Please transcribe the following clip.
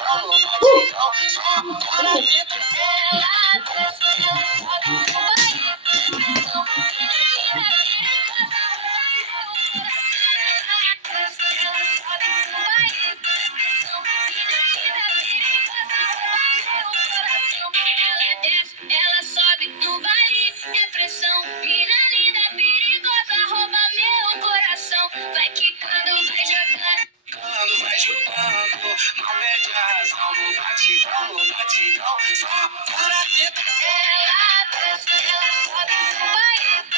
batidão, no batidão. Só por a teta. Ela desce, ela sobe no baile. Pressão, menina perigosa, rouba meu coração. Ela desce, ela sobe no baile. Pressão, menina perigosa, rouba meu coração. Ela desce, ela sobe no baile. É pressão, mina linda, perigosa, rouba meu coração. Vai quicando, vai jogando. Quando vai jogando, não perde a razão. No batidão, no batidão. Só por a teta. Ela desce, ela sobe no baile.